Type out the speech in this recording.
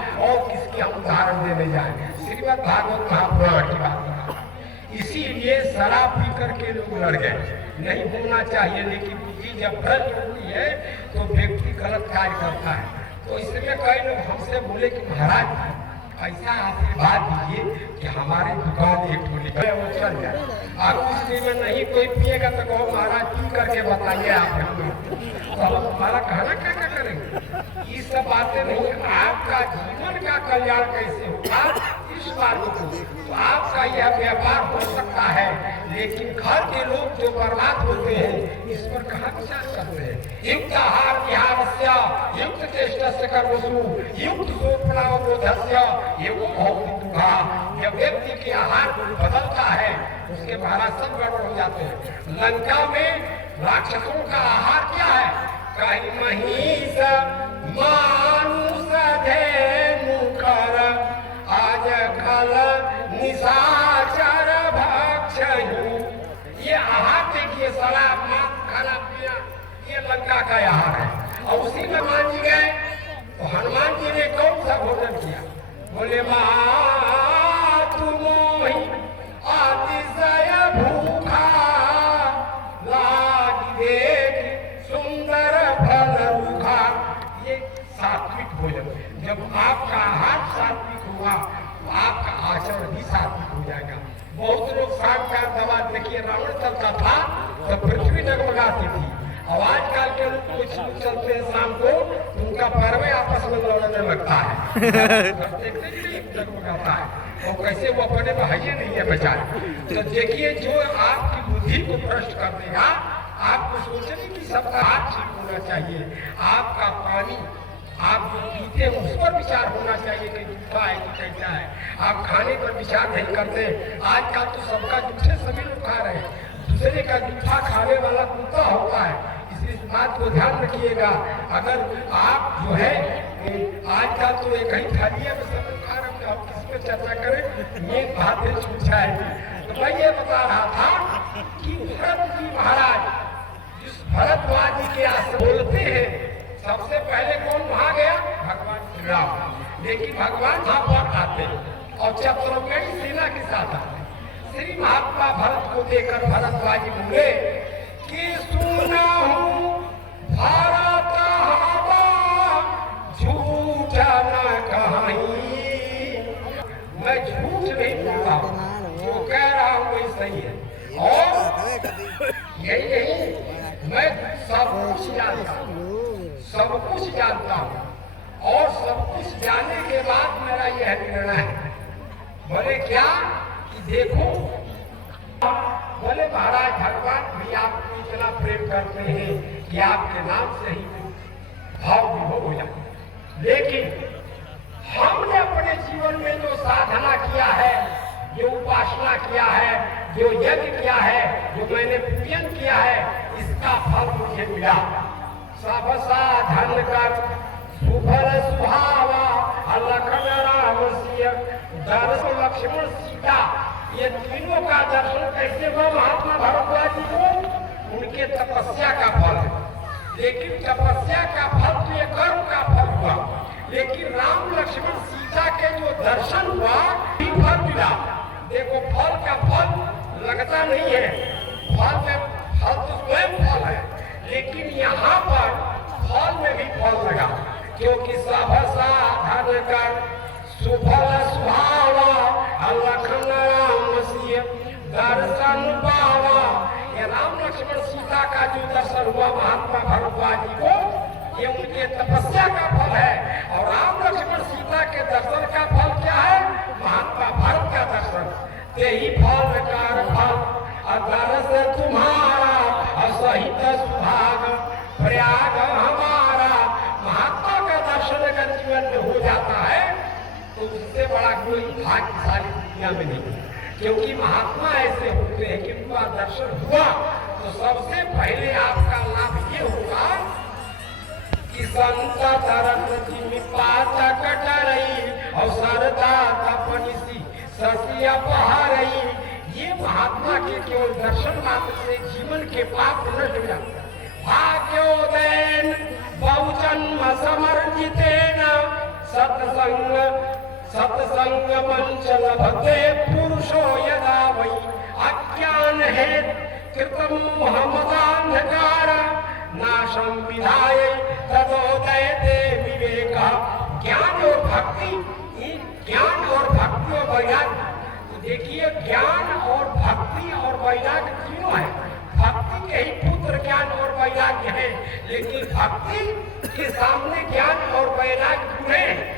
और किसकी हम उदाहरण देने जाएंगे? श्रीमद् भागवत महापुराण की बात बता। इसीलिए शराब पी करके लोग लड़ गए। नहीं होना चाहिए, लेकिन बुद्धि जब भ्रष्ट होती है तो व्यक्ति गलत कार्य करता है। तो इसमें कई लोग हमसे बोले कि महाराज ऐसा आशीर्वाद दीजिए कि हमारी दुकान एक ठो निकले, वो चल जाए। और कुछ दिन में नहीं कोई पिएगा तो कहो महाराज पी करके बताइए आप हमें, तो हम तुम्हारा कहना क्या क्या करेंगे? ये सब बातें नहीं। आपका जीवन का कल्याण कैसे होगा इस बात को, तो आपका यह व्यापार हो सकता है, लेकिन घर के लोग जो बर्बाद होते हैं इस पर कहाँ विचार करते हैं? युक्त आहार विहारस्य युक्त चेष्टस्य कर्मसु युक्त सोपनावबोधस्य एवं भौतिकता। जब व्यक्ति के आहार बदलता है उसके महाराज सब गड़बड़ हो जाते हैं। लंका में राक्षसों का आहार क्या है? कहीं महिष मानुष धेनु कर आज कल निशाचर भक्षयु। ये आहार देखिए, शराब मांस खाना पीना, ये लंका का आहार है। और उसी में मान जी गए तो हनुमान जी ने कौन सा भोजन किया? बोले मोहि अतिशय भूखा लाग देख सुंदर फल रूखा। ये सात्विक भोजन। जब आपका आहार सात्विक हुआ तो आपका आचरण भी सात्विक हो जाएगा। बहुत लोग शाम का दवा देखिए, रावण चलता था तो पृथ्वी डगमगाती थी। और आजकल के लोग कुछ चलते हैं शाम को उनका पैरवे आपस में लड़ने लगता है। देखते नहीं डगमगाता है और कैसे वो अपने में है नहीं है बेचारे। तो देखिए, जो आपकी बुद्धि को भ्रष्ट कर देगा, आपको सोचने की सबका हाथ ठीक होना चाहिए। आपका पानी आप जो पीते हैं उस पर विचार होना चाहिए कि जूठा है कि कैसा है। आप खाने पर विचार नहीं करते। आजकल तो सबका जूठे सभी लोग खा रहे हैं, दूसरे का जूठा खाने वाला कुत्ता होता है। इसलिए इस बात को ध्यान रखिएगा। अगर आप जो है आजकल तो एक ही थालिए में सब लोग खा रहे हैं, आप किस पे चर्चा करें? ये बातें छूट जाएगी। तो मैं ये बता रहा था कि भरत जी महाराज जिस भरद्वाज जी के यहाँ से बोलते हैं, सबसे पहले कौन वहां गया? भगवान श्री राम। लेकिन भगवान वहां पर आते और चतुर्ंगणी सेना के साथ आते। श्री महात्मा भरत को देखकर भरद्वाज बोले कि सुना हूं भारत झूठ न कहीं। मैं झूठ नहीं बोलता हूं, जो कह रहा हूं वही सही है। और यही नहीं, मैं सब कुछ जानता हूं, सब कुछ जानता हूं। और सब कुछ जानने के बाद मेरा यह निर्णय है। बोले क्या? कि देखो, बोले महाराज भगवान भी आपको इतना प्रेम करते हैं कि आपके नाम से ही भाव विभोर हो जाए। लेकिन हमने अपने जीवन में जो साधना किया है, जो उपासना किया है, जो यज्ञ किया है, जो मैंने पूजन किया है, इसका फल मुझे मिला। सब साधन कर सुफल सुहावा लखन राम सिय दर्शन लक्ष्मण सीता। ये तीनों का दर्शन कैसे हुआ महात्मा भरद्वाज जी को? उनके तपस्या का फल है। लेकिन तपस्या का फल तो ये कर्म का फल हुआ। लेकिन राम लक्ष्मण सीता के जो दर्शन हुआ ही फल मिला। देखो, फल का फल लगता नहीं है, फल में फल तो स्वयं फल है, लेकिन यहाँ पर फल में भी फल लगा। क्योंकि सब साधन कर सुफल सुहावा लखन राम सिय दर्शन पावा। ये राम लक्ष्मण सीता का जो दर्शन हुआ महात्मा भरद्वाज जी को, ये उनके तपस्या का फल है। और राम लक्ष्मण सीता के दर्शन का फल क्या है? महात्मा भारत का दर्शन। यही फल कार फल दर्श तुम्हारा असहित सुभाग प्रयाग हमारा। महात्मा का दर्शन अगर जीवन में हो जाता है तो उससे बड़ा कोई भाग्यशाली दुनिया में नहीं। क्योंकि महात्मा ऐसे होते हैं कि उनका दर्शन हुआ तो सबसे पहले आपका लाभ ये होगा कि संत तरत पाचक कटरई और सरदा तपनिसी ससिया पहारई। ये महात्मा के केवल दर्शन मात्र से जीवन के पाप नष्ट हो जाते हैं। भाग्योदयन बहुजन्म समर्जितेन सत्संग सत्संग मंच लभते पुरुषो यदा वै अज्ञान है कृतम महमदान्धकार नाशम विधाय तदोदयते विवेक। ज्ञान और भक्ति, ज्ञान और भक्ति और वैराग्य, देखिए ज्ञान और भक्ति और वैराग्य तीनों है। भक्ति के ही पुत्र ज्ञान और वैराग्य है, लेकिन भक्ति के सामने ज्ञान और वैराग्य पूरे हैं।